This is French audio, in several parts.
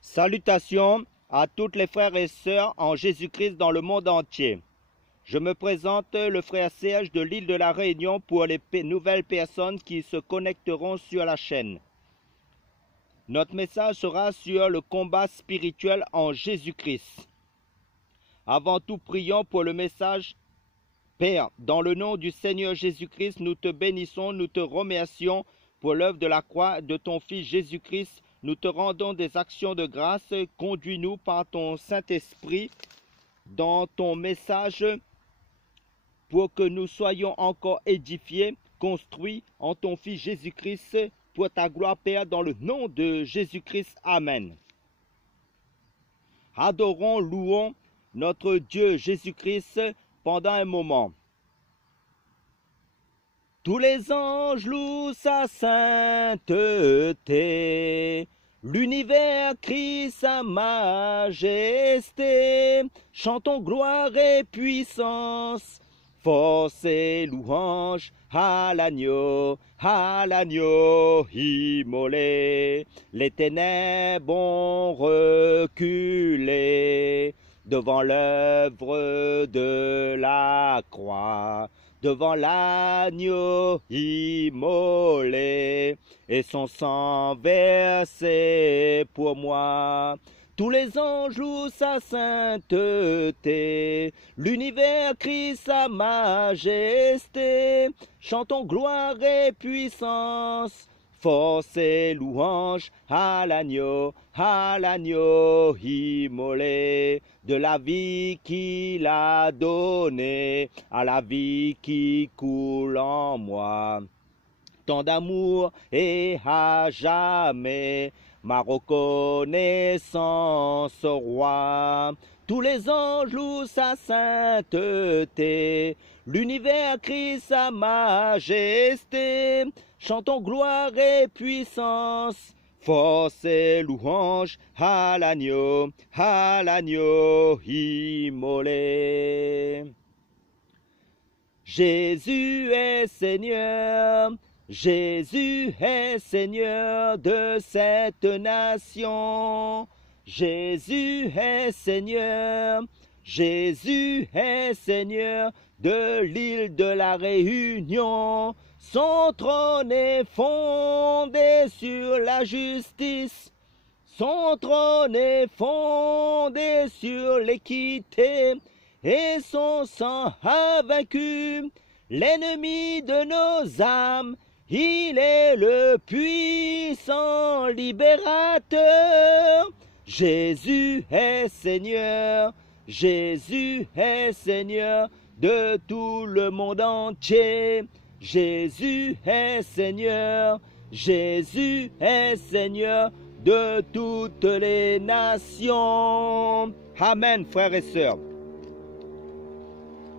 Salutations à toutes les frères et sœurs en Jésus-Christ dans le monde entier. Je me présente le frère Serge de l'île de la Réunion pour les nouvelles personnes qui se connecteront sur la chaîne. Notre message sera sur le combat spirituel en Jésus-Christ. Avant tout, prions pour le message. Père, dans le nom du Seigneur Jésus-Christ, nous te bénissons, nous te remercions pour l'œuvre de la croix de ton Fils Jésus-Christ. Nous te rendons des actions de grâce. Conduis-nous par ton Saint-Esprit dans ton message pour que nous soyons encore édifiés, construits en ton Fils Jésus-Christ pour ta gloire, Père, dans le nom de Jésus-Christ. Amen. Adorons, louons notre Dieu Jésus-Christ pendant un moment. Tous les anges louent sa sainteté, l'univers crie sa majesté, chantons gloire et puissance, force et louange à l'agneau immolé. Les ténèbres ont reculé devant l'œuvre de la croix, devant l'agneau immolé, et son sang versé pour moi. Tous les anges louent sa sainteté, l'univers crie sa majesté, chantons gloire et puissance, force et louange à l'agneau immolé, de la vie qu'il a donnée à la vie qui coule en moi. Tant d'amour et à jamais ma reconnaissance au roi. Tous les anges louent sa sainteté, l'univers crie sa majesté, chantons gloire et puissance, force et louange à l'agneau immolé. Jésus est Seigneur, Jésus est Seigneur de cette nation. Jésus est Seigneur, Jésus est Seigneur de l'île de la Réunion. Son trône est fondé sur la justice, son trône est fondé sur l'équité, et son sang a vaincu l'ennemi de nos âmes. Il est le puissant libérateur. Jésus est Seigneur, Jésus est Seigneur de tout le monde entier. Jésus est Seigneur, Jésus est Seigneur de toutes les nations. Amen, frères et sœurs.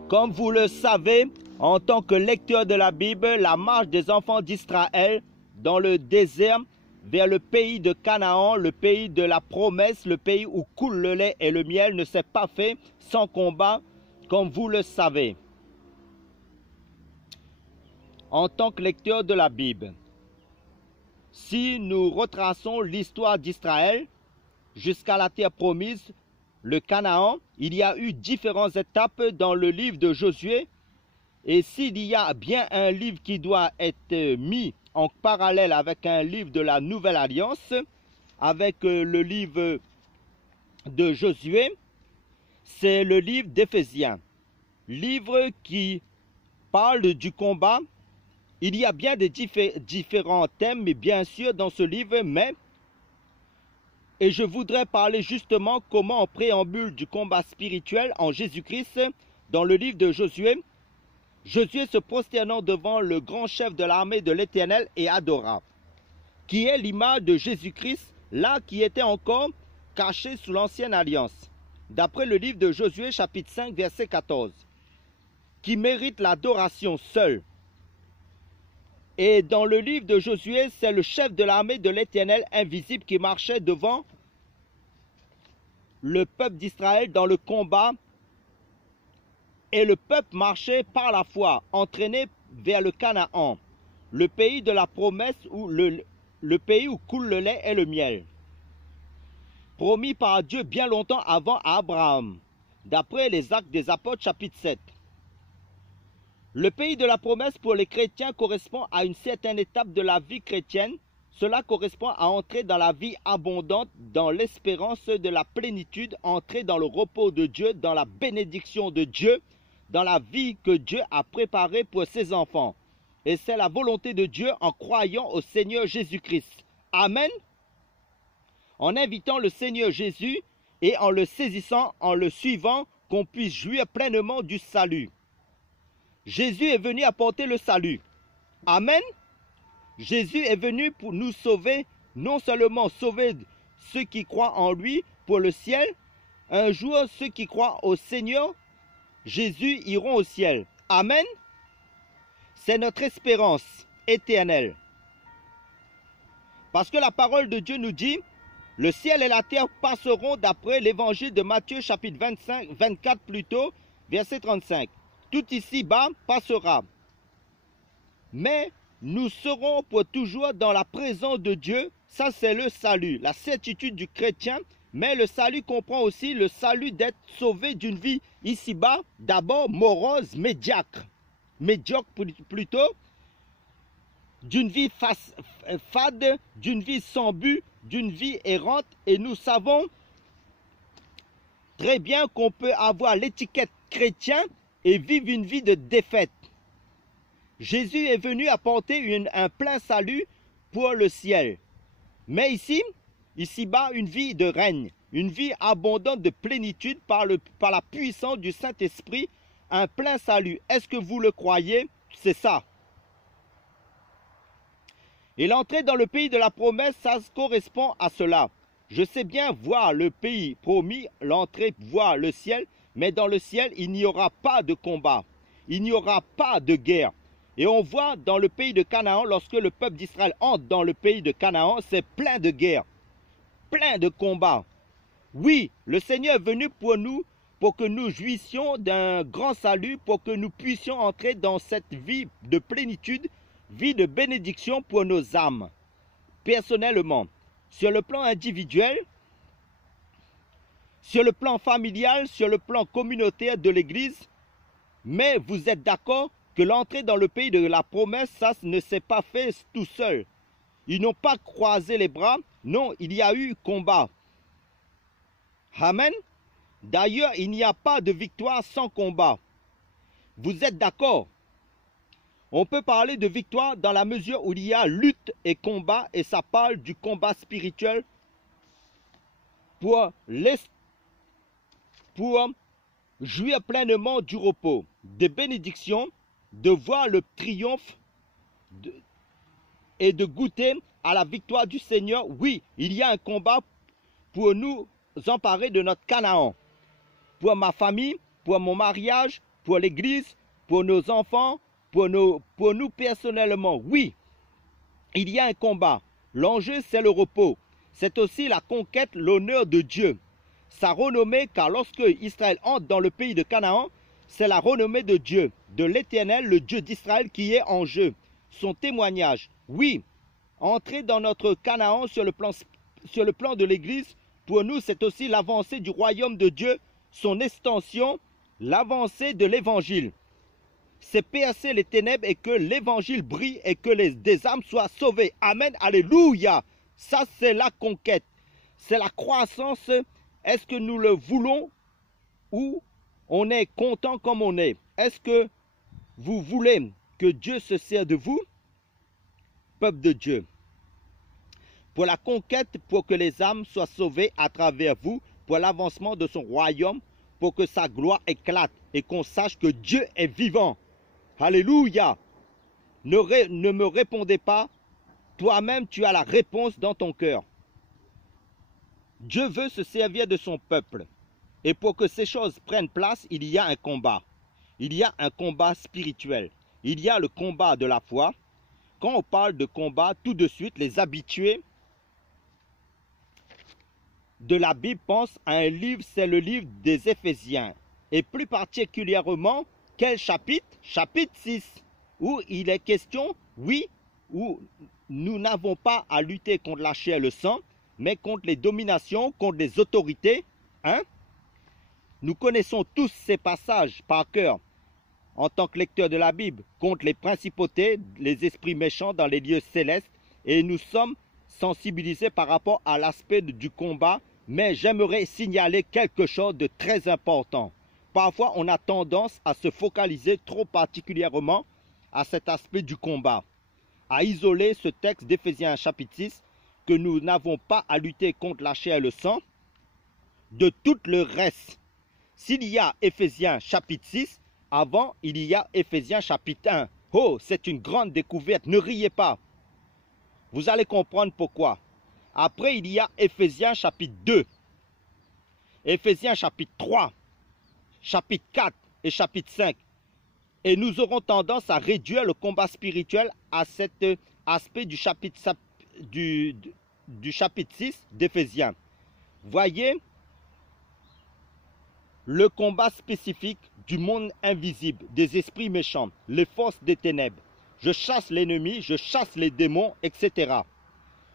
Comme vous le savez, en tant que lecteur de la Bible, la marche des enfants d'Israël dans le désert vers le pays de Canaan, le pays de la promesse, le pays où coule le lait et le miel, ne s'est pas fait sans combat, comme vous le savez. En tant que lecteur de la Bible, si nous retraçons l'histoire d'Israël jusqu'à la terre promise, le Canaan, il y a eu différentes étapes dans le livre de Josué. Et s'il y a bien un livre qui doit être mis en parallèle avec un livre de la Nouvelle Alliance, avec le livre de Josué, c'est le livre d'Éphésiens. Livre qui parle du combat. Il y a bien des différents thèmes, mais bien sûr, dans ce livre, et je voudrais parler justement comment on préambule du combat spirituel en Jésus-Christ dans le livre de Josué. Josué se prosternant devant le grand chef de l'armée de l'Éternel et adora, qui est l'image de Jésus-Christ, là qui était encore caché sous l'ancienne alliance. D'après le livre de Josué chapitre 5 verset 14, qui mérite l'adoration seul. Et dans le livre de Josué, c'est le chef de l'armée de l'Éternel invisible qui marchait devant le peuple d'Israël dans le combat. Et le peuple marchait par la foi, entraîné vers le Canaan, le pays de la promesse, le pays où coule le lait et le miel. promis par Dieu bien longtemps avant à Abraham, d'après les Actes des Apôtres chapitre 7. Le pays de la promesse pour les chrétiens correspond à une certaine étape de la vie chrétienne. Cela correspond à entrer dans la vie abondante, dans l'espérance de la plénitude, entrer dans le repos de Dieu, dans la bénédiction de Dieu, dans la vie que Dieu a préparée pour ses enfants. Et c'est la volonté de Dieu en croyant au Seigneur Jésus-Christ. Amen. En invitant le Seigneur Jésus et en le saisissant, en le suivant, qu'on puisse jouir pleinement du salut. Jésus est venu apporter le salut. Amen. Jésus est venu pour nous sauver, non seulement sauver ceux qui croient en lui pour le ciel. Un jour, ceux qui croient au Seigneur Jésus iront au ciel. Amen. C'est notre espérance éternelle. Parce que la parole de Dieu nous dit, le ciel et la terre passeront d'après l'évangile de Matthieu chapitre 24 plutôt, verset 35. Tout ici-bas passera. Mais nous serons pour toujours dans la présence de Dieu. Ça, c'est le salut, la certitude du chrétien. Mais le salut comprend aussi le salut d'être sauvé d'une vie ici-bas, d'abord morose, médiocre plutôt, d'une vie fade, d'une vie sans but, d'une vie errante. Et nous savons très bien qu'on peut avoir l'étiquette chrétien et vivre une vie de défaite. Jésus est venu apporter un plein salut pour le ciel. Mais ici-bas, une vie de règne, une vie abondante de plénitude par la puissance du Saint-Esprit, un plein salut. Est-ce que vous le croyez? C'est ça. Et l'entrée dans le pays de la promesse, ça correspond à cela. Je sais bien voir le pays promis, l'entrée, voir le ciel, mais dans le ciel, il n'y aura pas de combat. Il n'y aura pas de guerre. Et on voit dans le pays de Canaan, lorsque le peuple d'Israël entre dans le pays de Canaan, c'est plein de guerres, plein de combats. Oui, le Seigneur est venu pour nous, pour que nous jouissions d'un grand salut, pour que nous puissions entrer dans cette vie de plénitude, vie de bénédiction pour nos âmes. Personnellement, sur le plan individuel, sur le plan familial, sur le plan communautaire de l'Église, mais vous êtes d'accord que l'entrée dans le pays de la promesse, ça ne s'est pas fait tout seul. Ils n'ont pas croisé les bras, non, il y a eu combat. Amen. D'ailleurs, il n'y a pas de victoire sans combat. Vous êtes d'accord? On peut parler de victoire dans la mesure où il y a lutte et combat, et ça parle du combat spirituel pour jouir pleinement du repos, des bénédictions, de voir le triomphe et de goûter à la victoire du Seigneur. Oui, il y a un combat pour nous emparer de notre Canaan, pour ma famille, pour mon mariage, pour l'Église, pour nos enfants, pour nous personnellement. Oui, il y a un combat. L'enjeu, c'est le repos. C'est aussi la conquête, l'honneur de Dieu. Sa renommée, car lorsque Israël entre dans le pays de Canaan, c'est la renommée de Dieu, de l'Éternel, le Dieu d'Israël qui est en jeu. Son témoignage. Oui, entrer dans notre Canaan sur le plan de l'Église, pour nous, c'est aussi l'avancée du royaume de Dieu, son extension, l'avancée de l'Évangile. C'est percer les ténèbres et que l'Évangile brille et que des âmes soient sauvées. Amen, alléluia. Ça, c'est la conquête. C'est la croissance. Est-ce que nous le voulons ou on est content comme on est? Est-ce que vous voulez que Dieu se sert de vous, peuple de Dieu, pour la conquête, pour que les âmes soient sauvées à travers vous, pour l'avancement de son royaume, pour que sa gloire éclate et qu'on sache que Dieu est vivant? Alléluia. Ne me répondez pas. Toi-même, tu as la réponse dans ton cœur. Dieu veut se servir de son peuple. Et pour que ces choses prennent place, il y a un combat. Il y a un combat spirituel. Il y a le combat de la foi. Quand on parle de combat, tout de suite, les habitués de la Bible pensent à un livre, c'est le livre des Éphésiens. Et plus particulièrement, quel chapitre? Chapitre 6, où il est question, oui, où nous n'avons pas à lutter contre la chair et le sang, mais contre les dominations, contre les autorités. Hein? Nous connaissons tous ces passages par cœur en tant que lecteurs de la Bible, contre les principautés, les esprits méchants dans les lieux célestes, et nous sommes sensibilisés par rapport à l'aspect du combat, mais j'aimerais signaler quelque chose de très important. Parfois, on a tendance à se focaliser trop particulièrement à cet aspect du combat, à isoler ce texte d'Éphésiens chapitre 6, que nous n'avons pas à lutter contre la chair et le sang, de tout le reste. S'il y a Éphésiens chapitre 6, avant, il y a Éphésiens chapitre 1. Oh, c'est une grande découverte, ne riez pas. Vous allez comprendre pourquoi. Après, il y a Éphésiens chapitre 2, Éphésiens chapitre 3, chapitre 4 et chapitre 5. Et nous aurons tendance à réduire le combat spirituel à cet aspect du chapitre 6 d'Éphésiens. Voyez le combat spécifique du monde invisible, des esprits méchants, les forces des ténèbres. Je chasse l'ennemi, je chasse les démons, etc.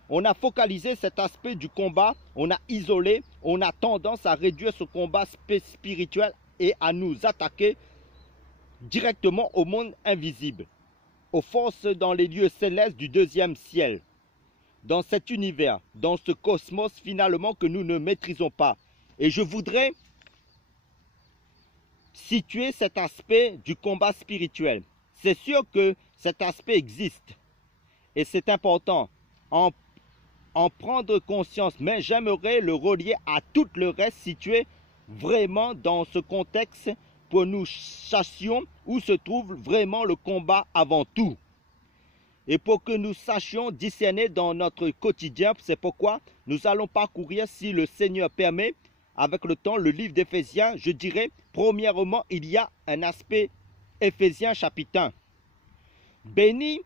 On a focalisé cet aspect du combat, on a isolé, on a tendance à réduire ce combat spirituel et à nous attaquer directement au monde invisible, aux forces dans les lieux célestes du deuxième ciel, dans cet univers, dans ce cosmos finalement que nous ne maîtrisons pas. Et je voudrais situer cet aspect du combat spirituel. C'est sûr que cet aspect existe et c'est important en prendre conscience, mais j'aimerais le relier à tout le reste situé vraiment dans ce contexte pour que nous sachions où se trouve vraiment le combat avant tout. Et pour que nous sachions discerner dans notre quotidien, c'est pourquoi nous allons parcourir, si le Seigneur permet, avec le temps, le livre d'Éphésiens. Je dirais, premièrement, il y a un aspect Éphésiens chapitre 1. Béni,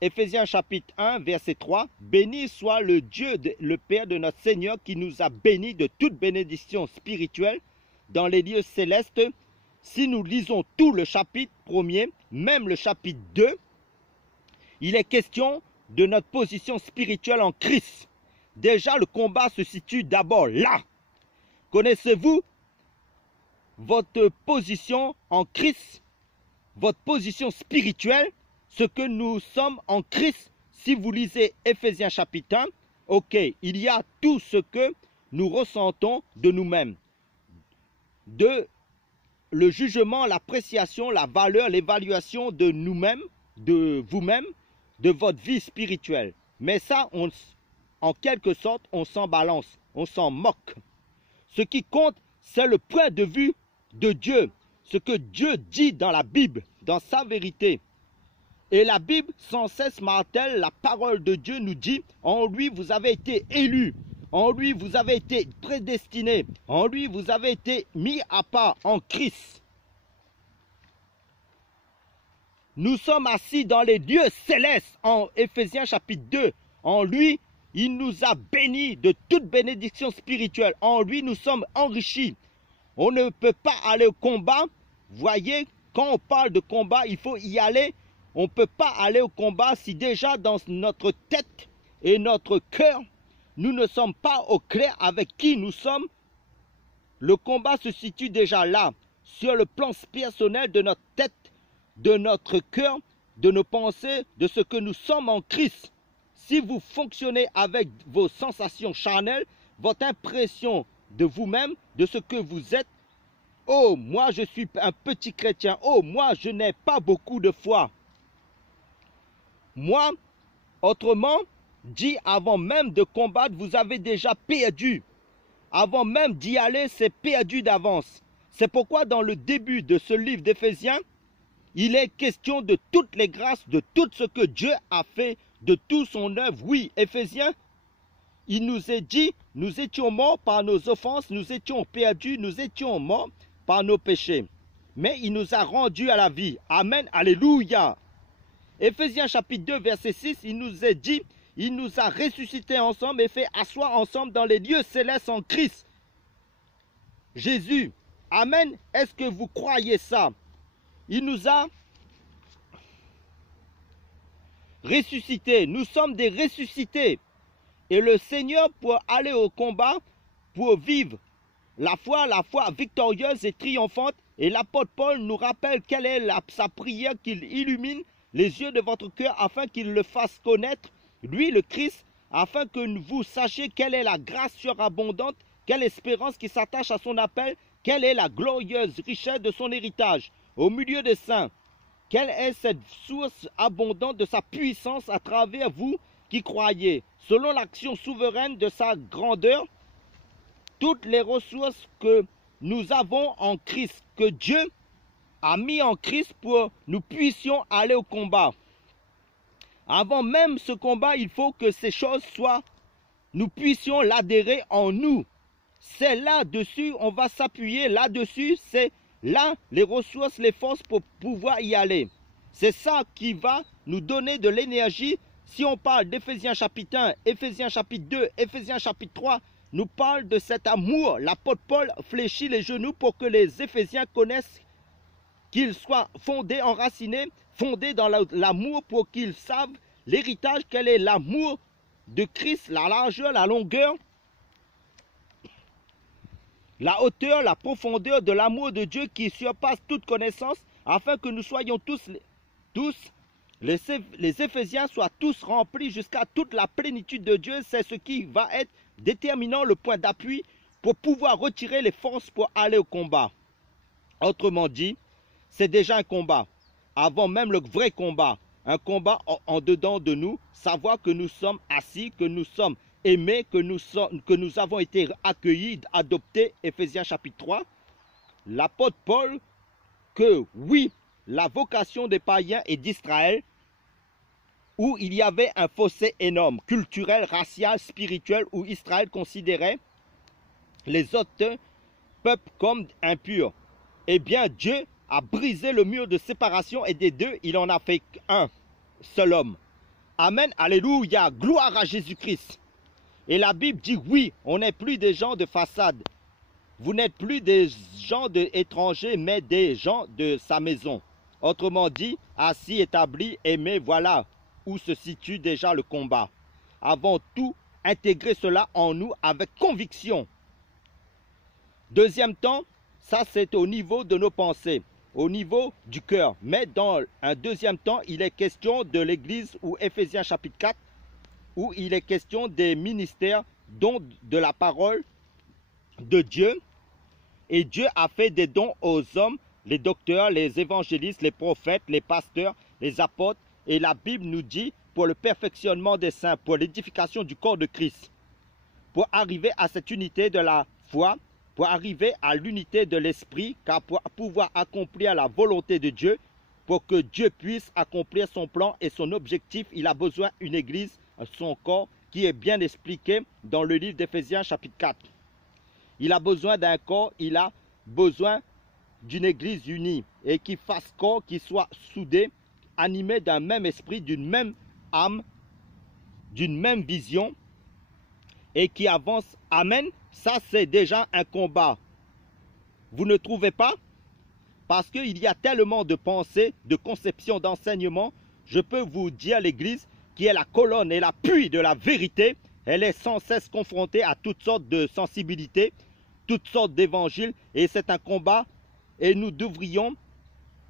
Éphésiens chapitre 1, verset 3, béni soit le Dieu, le Père de notre Seigneur, qui nous a bénis de toute bénédiction spirituelle dans les lieux célestes. Si nous lisons tout le chapitre 1er, même le chapitre 2, il est question de notre position spirituelle en Christ. Déjà, le combat se situe d'abord là. Connaissez-vous votre position en Christ, votre position spirituelle, ce que nous sommes en Christ? Si vous lisez Éphésiens chapitre 1, ok, il y a tout ce que nous ressentons de nous-mêmes, de le jugement, l'appréciation, la valeur, l'évaluation de nous-mêmes, de vous-même, de votre vie spirituelle. Mais ça, en quelque sorte, on s'en balance, on s'en moque. Ce qui compte, c'est le point de vue de Dieu, ce que Dieu dit dans la Bible, dans sa vérité. Et la Bible, sans cesse martèle, la parole de Dieu nous dit, en lui vous avez été élus, en lui vous avez été prédestinés, en lui vous avez été mis à part en Christ. Nous sommes assis dans les lieux célestes en Éphésiens chapitre 2. En lui, il nous a bénis de toute bénédiction spirituelle. En lui, nous sommes enrichis. On ne peut pas aller au combat. Voyez, quand on parle de combat, il faut y aller. On ne peut pas aller au combat si déjà dans notre tête et notre cœur, nous ne sommes pas au clair avec qui nous sommes. Le combat se situe déjà là, sur le plan personnel de notre tête, de notre cœur, de nos pensées, de ce que nous sommes en Christ. Si vous fonctionnez avec vos sensations charnelles, votre impression de vous-même, de ce que vous êtes, oh, moi je suis un petit chrétien, oh, moi je n'ai pas beaucoup de foi. Moi, autrement dit, avant même de combattre, vous avez déjà perdu. Avant même d'y aller, c'est perdu d'avance. C'est pourquoi dans le début de ce livre d'Éphésiens, il est question de toutes les grâces, de tout ce que Dieu a fait, de toute son œuvre. Oui, Éphésiens, il nous est dit, nous étions morts par nos offenses, nous étions perdus, nous étions morts par nos péchés. Mais il nous a rendus à la vie. Amen, alléluia. Éphésiens chapitre 2, verset 6, il nous est dit, il nous a ressuscités ensemble et fait asseoir ensemble dans les lieux célestes en Christ Jésus. Amen. Est-ce que vous croyez ça? Il nous a ressuscités. Nous sommes des ressuscités. Et le Seigneur, pour aller au combat, pour vivre la foi victorieuse et triomphante, et l'apôtre Paul nous rappelle quelle est sa prière, qu'il illumine les yeux de votre cœur afin qu'il le fasse connaître, lui le Christ, afin que vous sachiez quelle est la grâce surabondante, quelle espérance qui s'attache à son appel, quelle est la glorieuse richesse de son héritage au milieu des saints, quelle est cette source abondante de sa puissance à travers vous qui croyez, selon l'action souveraine de sa grandeur, toutes les ressources que nous avons en Christ, que Dieu a mis en Christ pour nous puissions aller au combat. Avant même ce combat, il faut que ces choses soient, nous puissions l'adhérer en nous. C'est là-dessus, on va s'appuyer là-dessus, c'est là les ressources, les forces pour pouvoir y aller. C'est ça qui va nous donner de l'énergie. Si on parle d'Éphésiens chapitre 1, Éphésiens chapitre 2, Éphésiens chapitre 3, nous parle de cet amour. L'apôtre Paul fléchit les genoux pour que les Éphésiens connaissent qu'ils soient fondés, enracinés, fondés dans l'amour, pour qu'ils savent l'héritage, quel est l'amour de Christ, la largeur, la longueur, la hauteur, la profondeur de l'amour de Dieu qui surpasse toute connaissance, afin que nous soyons tous les Éphésiens soient tous remplis jusqu'à toute la plénitude de Dieu. C'est ce qui va être déterminant, le point d'appui pour pouvoir retirer les forces pour aller au combat. Autrement dit, c'est déjà un combat, avant même le vrai combat, un combat en dedans de nous, savoir que nous sommes assis, que nous sommes aimés, que nous avons été accueillis, adoptés, Éphésiens chapitre 3. L'apôtre Paul, que oui, la vocation des païens et d'Israël, où il y avait un fossé énorme, culturel, racial, spirituel, où Israël considérait les autres peuples comme impurs. Eh bien, Dieu a brisé le mur de séparation, et des deux, il en a fait un seul homme. Amen, alléluia, gloire à Jésus-Christ. Et la Bible dit oui, on n'est plus des gens de façade. Vous n'êtes plus des gens étrangers, mais des gens de sa maison. Autrement dit, assis, établis, aimés, voilà où se situe déjà le combat. Avant tout, intégrer cela en nous avec conviction. Deuxième temps, ça c'est au niveau de nos pensées, au niveau du cœur. Mais dans un deuxième temps, il est question de l'Église, ou Éphésiens chapitre 4, où il est question des ministères, dont de la parole de Dieu. Et Dieu a fait des dons aux hommes, les docteurs, les évangélistes, les prophètes, les pasteurs, les apôtres. Et la Bible nous dit, pour le perfectionnement des saints, pour l'édification du corps de Christ, pour arriver à cette unité de la foi, pour arriver à l'unité de l'esprit, car pour pouvoir accomplir la volonté de Dieu, pour que Dieu puisse accomplir son plan et son objectif, il a besoin d'une église, son corps, qui est bien expliqué dans le livre d'Éphésiens chapitre 4. Il a besoin d'un corps, il a besoin d'une église unie et qui fasse corps, qui soit soudé, animé d'un même esprit, d'une même âme, d'une même vision et qui avance. Amen. Ça, c'est déjà un combat. Vous ne trouvez pas? Parce qu'il y a tellement de pensées, de conceptions, d'enseignements. Je peux vous dire, l'Église, qui est la colonne et l'appui de la vérité, elle est sans cesse confrontée à toutes sortes de sensibilités, toutes sortes d'évangiles, et c'est un combat, et nous devrions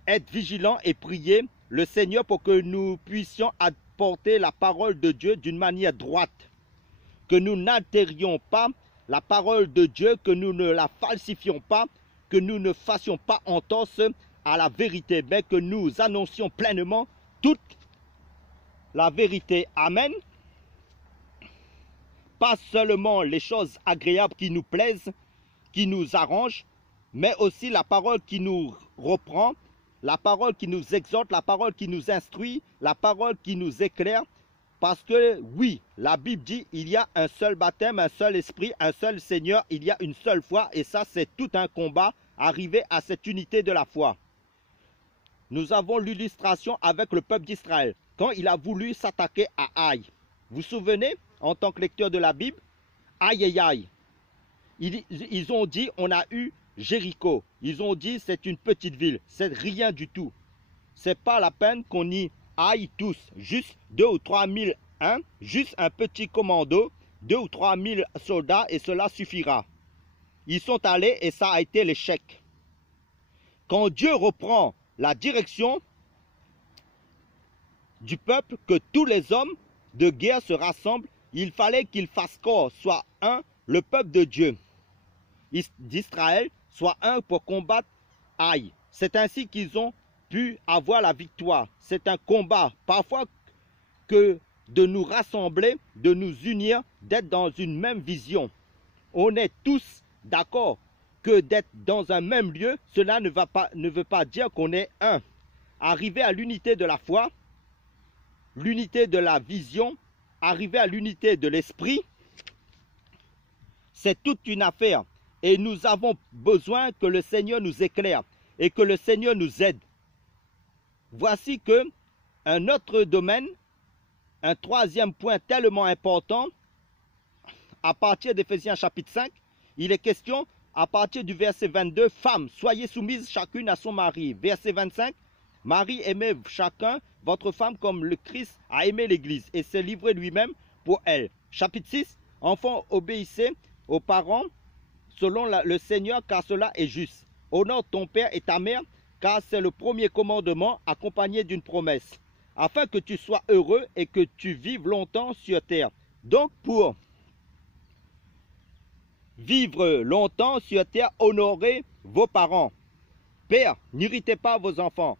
être vigilants et prier le Seigneur pour que nous puissions apporter la parole de Dieu d'une manière droite, que nous n'altérions pas la parole de Dieu, que nous ne la falsifions pas, que nous ne fassions pas entorse à la vérité, mais que nous annoncions pleinement toute la vérité. Amen. Pas seulement les choses agréables qui nous plaisent, qui nous arrangent, mais aussi la parole qui nous reprend, la parole qui nous exhorte, la parole qui nous instruit, la parole qui nous éclaire. Parce que oui, la Bible dit il y a un seul baptême, un seul esprit, un seul Seigneur, il y a une seule foi. Et ça, c'est tout un combat, arriver à cette unité de la foi. Nous avons l'illustration avec le peuple d'Israël, quand il a voulu s'attaquer à Haï. Vous vous souvenez, en tant que lecteur de la Bible, aïe aïe aïe. Ils ont dit, on a eu Jéricho. Ils ont dit, c'est une petite ville, c'est rien du tout. C'est pas la peine qu'on y aille tous, juste 2 ou 3 000, juste un petit commando 2 ou 3 000 soldats et cela suffira. Ils sont allés et ça a été l'échec. Quand Dieu reprend la direction du peuple, que tous les hommes de guerre se rassemblent, il fallait qu'ils fassent corps, soit un, le peuple de Dieu d'Israël, soit un pour combattre Aïe. C'est ainsi qu'ils ont pu avoir la victoire. C'est un combat, parfois que de nous rassembler, de nous unir, d'être dans une même vision. On est tous d'accord que d'être dans un même lieu, cela ne veut pas dire qu'on est un. Arriver à l'unité de la foi, l'unité de la vision, arriver à l'unité de l'esprit, c'est toute une affaire. Et nous avons besoin que le Seigneur nous éclaire et que le Seigneur nous aide. Voici que un autre domaine, un troisième point tellement important, à partir d'Éphésiens chapitre 5, il est question, à partir du verset 22, « Femmes, soyez soumises chacune à son mari. » Verset 25, « Marie, aimez chacun votre femme comme le Christ a aimé l'Église et s'est livré lui-même pour elle. » Chapitre 6, « Enfants, obéissez aux parents selon le Seigneur, car cela est juste. Honore ton père et ta mère, car c'est le premier commandement accompagné d'une promesse, afin que tu sois heureux et que tu vives longtemps sur terre. » Donc pour vivre longtemps sur terre, honorez vos parents. Père, n'irritez pas vos enfants,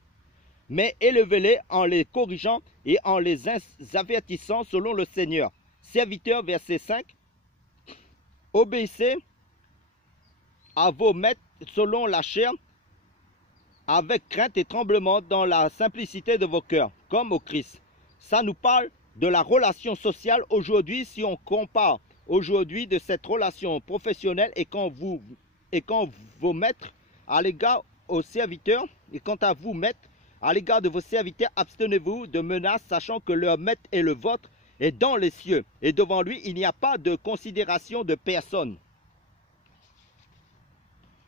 mais élevez-les en les corrigeant et en les avertissant selon le Seigneur. Serviteurs, verset 5, obéissez à vos maîtres selon la chair, avec crainte et tremblement dans la simplicité de vos cœurs, comme au Christ. Ça nous parle de la relation sociale aujourd'hui, si on compare aujourd'hui de cette relation professionnelle et quand vos maîtres à l'égard aux serviteurs, et quant à vous maîtres, à l'égard de vos serviteurs, abstenez-vous de menaces, sachant que leur maître est le vôtre, et dans les cieux, et devant lui, il n'y a pas de considération de personne.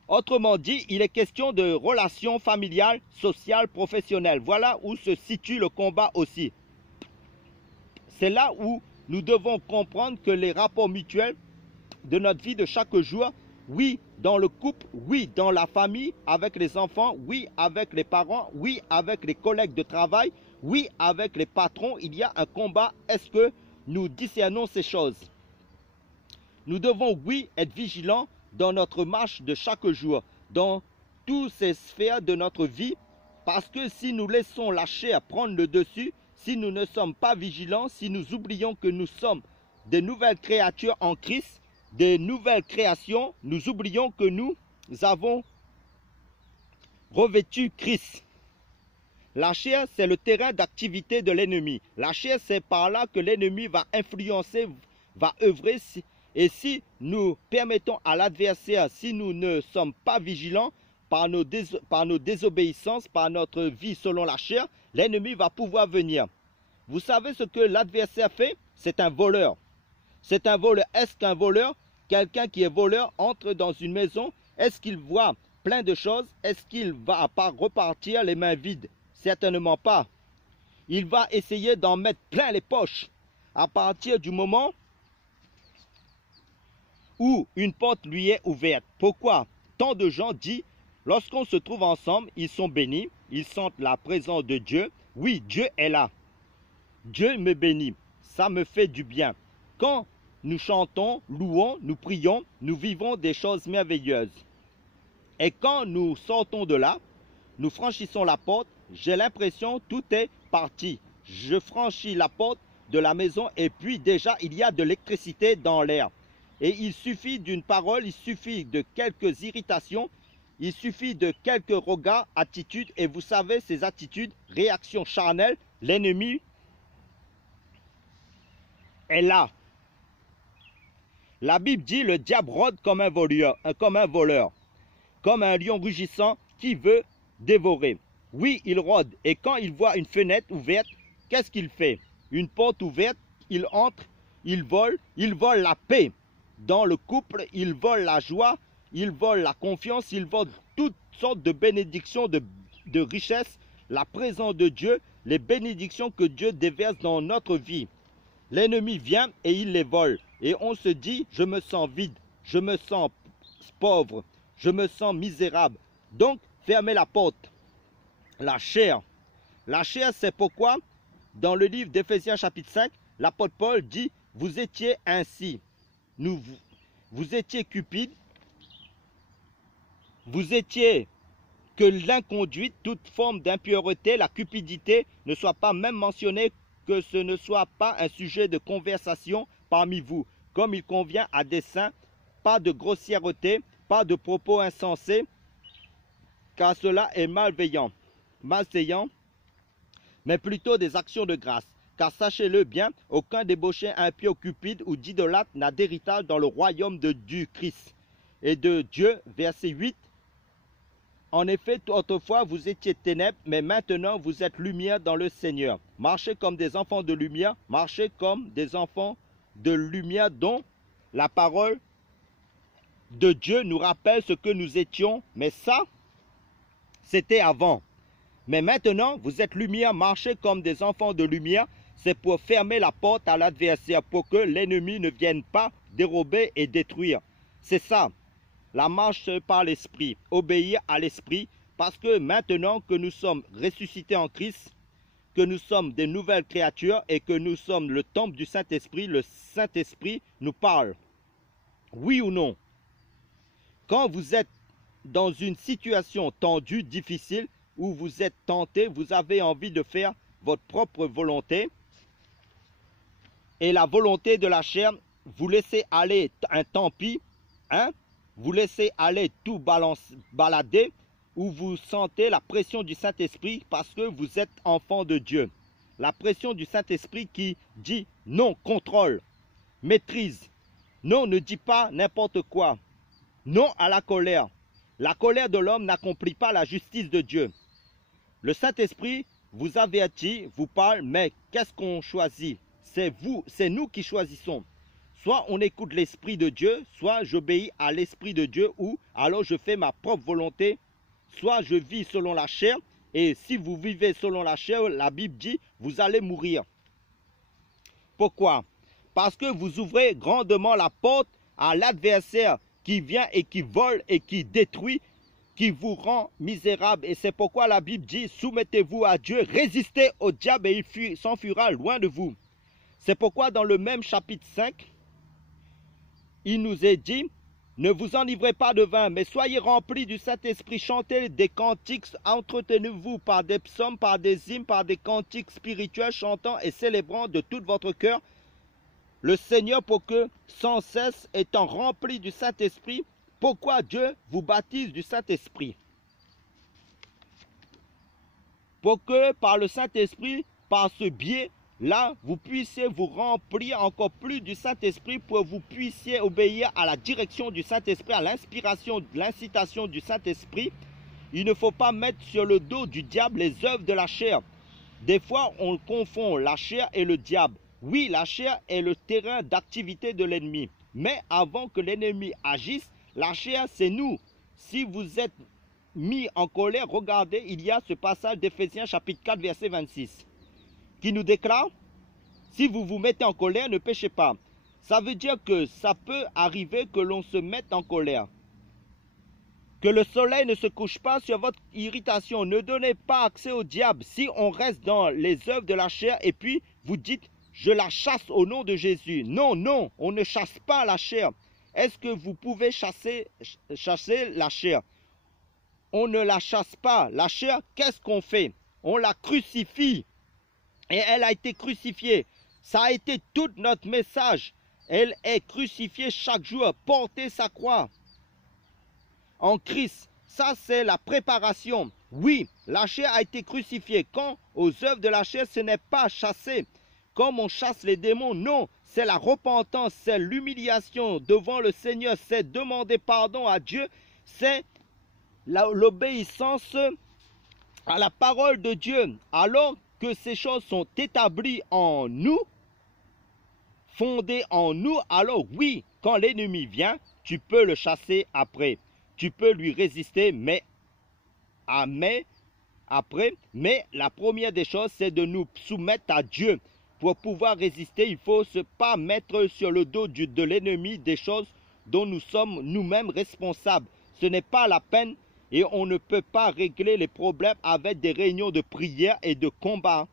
Autrement dit, il est question de relations familiales, sociales, professionnelles. Voilà où se situe le combat aussi. C'est là où nous devons comprendre que les rapports mutuels de notre vie de chaque jour, oui, dans le couple, oui, dans la famille, avec les enfants, oui, avec les parents, oui, avec les collègues de travail, oui, avec les patrons, il y a un combat. Est-ce que nous discernons ces choses? Nous devons, oui, être vigilants dans notre marche de chaque jour, dans toutes ces sphères de notre vie, parce que si nous laissons la chair prendre le dessus, si nous ne sommes pas vigilants, si nous oublions que nous sommes des nouvelles créatures en Christ, des nouvelles créations, nous oublions que nous avons revêtu Christ. La chair, c'est le terrain d'activité de l'ennemi. La chair, c'est par là que l'ennemi va influencer, va œuvrer. Et si nous permettons à l'adversaire, si nous ne sommes pas vigilants par nos désobéissances, par notre vie selon la chair, l'ennemi va pouvoir venir. Vous savez ce que l'adversaire fait? C'est un voleur. C'est un voleur. Est-ce qu'un voleur, quelqu'un qui est voleur, entre dans une maison? Est-ce qu'il voit plein de choses? Est-ce qu'il va pas repartir les mains vides? Certainement pas. Il va essayer d'en mettre plein les poches. À partir du moment où une porte lui est ouverte. Pourquoi? Tant de gens disent, lorsqu'on se trouve ensemble, ils sont bénis, ils sentent la présence de Dieu. Oui, Dieu est là. Dieu me bénit. Ça me fait du bien. Quand nous chantons, louons, nous prions, nous vivons des choses merveilleuses. Et quand nous sortons de là, nous franchissons la porte, j'ai l'impression tout est parti. Je franchis la porte de la maison et puis déjà il y a de l'électricité dans l'air. Et il suffit d'une parole, il suffit de quelques irritations, il suffit de quelques regards, attitudes, et vous savez, ces attitudes, réactions charnelles, l'ennemi est là. La Bible dit, le diable rôde comme un voleur, comme un lion rugissant qui veut dévorer. Oui, il rôde, et quand il voit une fenêtre ouverte, qu'est-ce qu'il fait? Une porte ouverte, il entre, il vole la paix. Dans le couple, il vole la joie, il vole la confiance, il vole toutes sortes de bénédictions, de richesses, la présence de Dieu, les bénédictions que Dieu déverse dans notre vie. L'ennemi vient et il les vole. et on se dit, je me sens vide, je me sens pauvre, je me sens misérable. Donc, fermez la porte. La chair. La chair, c'est pourquoi, dans le livre d'Éphésiens chapitre 5, l'apôtre Paul dit, vous étiez ainsi. Vous étiez cupide, vous étiez que l'inconduite, toute forme d'impureté, la cupidité ne soit pas même mentionnée, que ce ne soit pas un sujet de conversation parmi vous, comme il convient à des saints, pas de grossièreté, pas de propos insensés, car cela est malveillant, mais plutôt des actions de grâce. Car sachez-le bien, aucun débauché impie ou cupide ou d'idolâtre n'a d'héritage dans le royaume du Christ et de Dieu. Verset 8. En effet, autrefois vous étiez ténèbres, mais maintenant vous êtes lumière dans le Seigneur. Marchez comme des enfants de lumière, marchez comme des enfants de lumière dont la parole de Dieu nous rappelle ce que nous étions, mais ça, c'était avant. Mais maintenant, vous êtes lumière, marchez comme des enfants de lumière, c'est pour fermer la porte à l'adversaire, pour que l'ennemi ne vienne pas dérober et détruire. C'est ça, la marche par l'esprit, obéir à l'esprit, parce que maintenant que nous sommes ressuscités en Christ, que nous sommes des nouvelles créatures et que nous sommes le temple du Saint-Esprit, le Saint-Esprit nous parle. Oui ou non? Quand vous êtes dans une situation tendue, difficile, où vous êtes tenté, vous avez envie de faire votre propre volonté, et la volonté de la chair, vous laissez aller un tant pis, hein? Vous laissez aller tout balader, où vous sentez la pression du Saint-Esprit parce que vous êtes enfant de Dieu. La pression du Saint-Esprit qui dit non, contrôle, maîtrise. Non, ne dis pas n'importe quoi. Non à la colère. La colère de l'homme n'accomplit pas la justice de Dieu. Le Saint-Esprit vous avertit, vous parle, mais qu'est-ce qu'on choisit? C'est vous, c'est nous qui choisissons. Soit on écoute l'Esprit de Dieu, soit j'obéis à l'Esprit de Dieu, ou alors je fais ma propre volonté, soit je vis selon la chair, et si vous vivez selon la chair, la Bible dit, vous allez mourir. Pourquoi? Parce que vous ouvrez grandement la porte à l'adversaire qui vient et qui vole et qui détruit, qui vous rend misérable. Et c'est pourquoi la Bible dit, soumettez-vous à Dieu, résistez au diable et il s'enfuira loin de vous. C'est pourquoi dans le même chapitre 5, il nous est dit, ne vous enivrez pas de vin, mais soyez remplis du Saint-Esprit, chantez des cantiques, entretenez-vous par des psaumes, par des hymnes, par des cantiques spirituels, chantant et célébrant de tout votre cœur le Seigneur, pour que sans cesse, étant remplis du Saint-Esprit, pourquoi Dieu vous baptise du Saint-Esprit? Pour que par le Saint-Esprit, par ce biais-là, vous puissiez vous remplir encore plus du Saint-Esprit, pour que vous puissiez obéir à la direction du Saint-Esprit, à l'inspiration, l'incitation du Saint-Esprit. Il ne faut pas mettre sur le dos du diable les œuvres de la chair. Des fois, on confond la chair et le diable. Oui, la chair est le terrain d'activité de l'ennemi. Mais avant que l'ennemi agisse, la chair, c'est nous. Si vous êtes mis en colère, regardez, il y a ce passage d'Éphésiens chapitre 4, verset 26, qui nous déclare, si vous vous mettez en colère, ne péchez pas. Ça veut dire que ça peut arriver que l'on se mette en colère. Que le soleil ne se couche pas sur votre irritation. Ne donnez pas accès au diable. Si on reste dans les œuvres de la chair et puis vous dites, je la chasse au nom de Jésus. Non, non, on ne chasse pas la chair. Est-ce que vous pouvez chasser la chair? On ne la chasse pas. La chair, qu'est-ce qu'on fait? On la crucifie. Et elle a été crucifiée. Ça a été tout notre message. Elle est crucifiée chaque jour. Portez sa croix en Christ. Ça, c'est la préparation. Oui, la chair a été crucifiée. Quand aux œuvres de la chair, ce n'est pas chasser. Comme on chasse les démons, non, c'est la repentance, c'est l'humiliation devant le Seigneur, c'est demander pardon à Dieu, c'est l'obéissance à la parole de Dieu. Alors que ces choses sont établies en nous, fondées en nous, alors oui, quand l'ennemi vient, tu peux le chasser après, tu peux lui résister, mais la première des choses, c'est de nous soumettre à Dieu. Pour pouvoir résister, il ne faut pas mettre sur le dos de l'ennemi des choses dont nous sommes nous-mêmes responsables. Ce n'est pas la peine et on ne peut pas régler les problèmes avec des réunions de prière et de combat.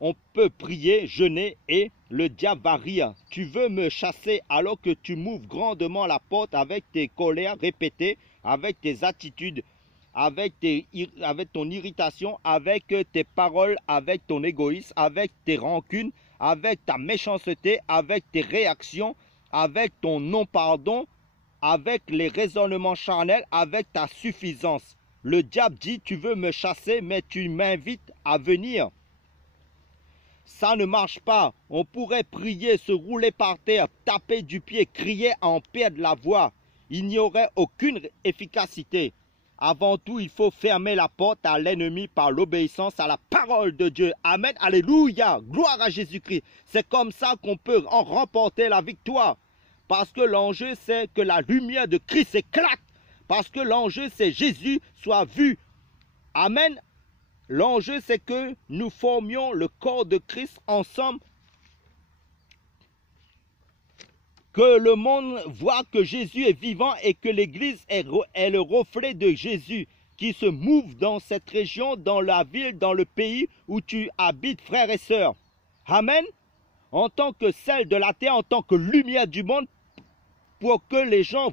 On peut prier, jeûner et le diable va rire. Tu veux me chasser alors que tu m'ouvres grandement la porte avec tes colères répétées, avec tes attitudes, avec ton irritation, avec tes paroles, avec ton égoïsme, avec tes rancunes, avec ta méchanceté, avec tes réactions, avec ton non-pardon, avec les raisonnements charnels, avec ta suffisance. Le diable dit, tu veux me chasser, mais tu m'invites à venir. Ça ne marche pas. On pourrait prier, se rouler par terre, taper du pied, crier à en perdre la voix. Il n'y aurait aucune efficacité. Avant tout, il faut fermer la porte à l'ennemi par l'obéissance à la parole de Dieu. Amen, alléluia, gloire à Jésus-Christ. C'est comme ça qu'on peut en remporter la victoire. Parce que l'enjeu, c'est que la lumière de Christ éclate. Parce que l'enjeu, c'est Jésus soit vu. Amen. L'enjeu, c'est que nous formions le corps de Christ ensemble. Que le monde voit que Jésus est vivant et que l'Église est le reflet de Jésus qui se mouve dans cette région, dans la ville, dans le pays où tu habites, frères et sœurs. Amen. En tant que sel de la terre, en tant que lumière du monde, pour que les gens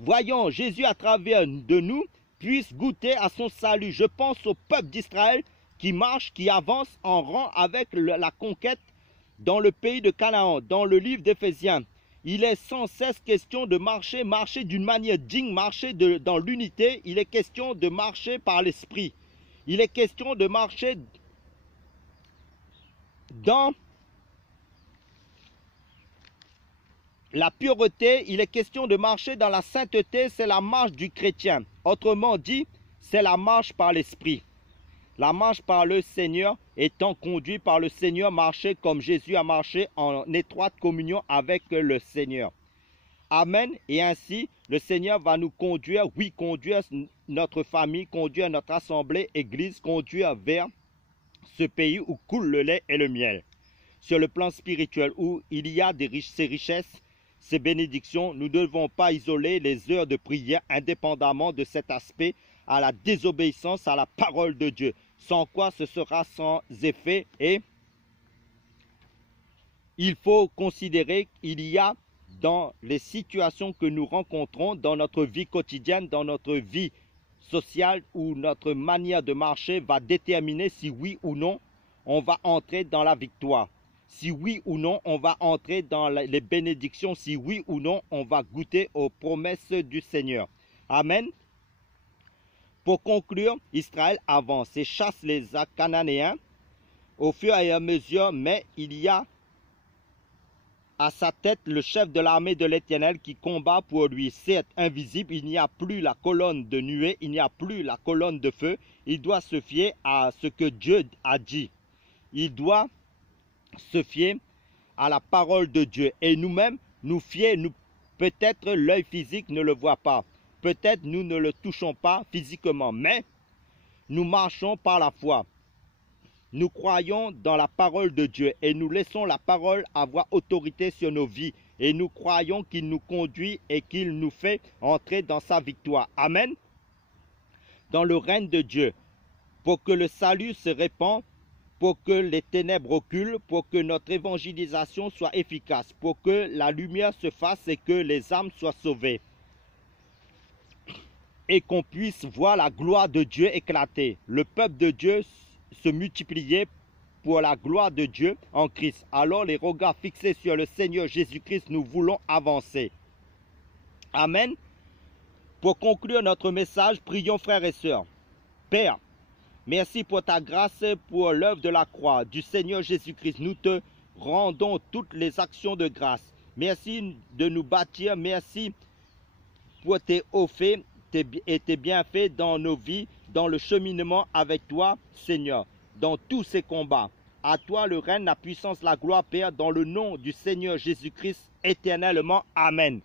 voyant Jésus à travers de nous, puissent goûter à son salut. Je pense au peuple d'Israël qui marche, qui avance en rang avec la conquête dans le pays de Canaan, dans le livre d'Éphésiens. Il est sans cesse question de marcher d'une manière digne, marcher dans l'unité. Il est question de marcher par l'esprit. Il est question de marcher dans la pureté, il est question de marcher dans la sainteté, c'est la marche du chrétien. Autrement dit, c'est la marche par l'esprit. La marche par le Seigneur, étant conduit par le Seigneur, marcher comme Jésus a marché en étroite communion avec le Seigneur. Amen. Et ainsi, le Seigneur va nous conduire, oui, conduire notre famille, conduire notre assemblée, église, conduire vers ce pays où coule le lait et le miel. Sur le plan spirituel, où il y a ces richesses, ces bénédictions, nous ne devons pas isoler les heures de prière indépendamment de cet aspect à la désobéissance à la parole de Dieu, sans quoi ce sera sans effet. Et il faut considérer qu'il y a dans les situations que nous rencontrons dans notre vie quotidienne, dans notre vie sociale, où notre manière de marcher va déterminer si oui ou non on va entrer dans la victoire. Si oui ou non, on va entrer dans les bénédictions. Si oui ou non, on va goûter aux promesses du Seigneur. Amen. Pour conclure, Israël avance et chasse les Cananéens au fur et à mesure, mais il y a à sa tête le chef de l'armée de l'Éternel qui combat pour lui. Certes invisible, il n'y a plus la colonne de nuée, il n'y a plus la colonne de feu. Il doit se fier à ce que Dieu a dit. Il doit se fier à la parole de Dieu. Et nous-mêmes, peut-être l'œil physique ne le voit pas. Peut-être nous ne le touchons pas physiquement. Mais nous marchons par la foi. Nous croyons dans la parole de Dieu. Et nous laissons la parole avoir autorité sur nos vies. Et nous croyons qu'il nous conduit et qu'il nous fait entrer dans sa victoire. Amen. Dans le règne de Dieu. Pour que le salut se répande, pour que les ténèbres reculent, pour que notre évangélisation soit efficace, pour que la lumière se fasse et que les âmes soient sauvées. Et qu'on puisse voir la gloire de Dieu éclater, le peuple de Dieu se multiplier pour la gloire de Dieu en Christ. Alors les regards fixés sur le Seigneur Jésus-Christ, nous voulons avancer. Amen. Pour conclure notre message, prions frères et sœurs. Père, merci pour ta grâce, pour l'œuvre de la croix du Seigneur Jésus-Christ. Nous te rendons toutes les actions de grâce. Merci de nous bâtir. Merci pour tes hauts faits et tes bienfaits dans nos vies, dans le cheminement avec toi, Seigneur, dans tous ces combats. À toi le règne, la puissance, la gloire, Père, dans le nom du Seigneur Jésus-Christ, éternellement. Amen.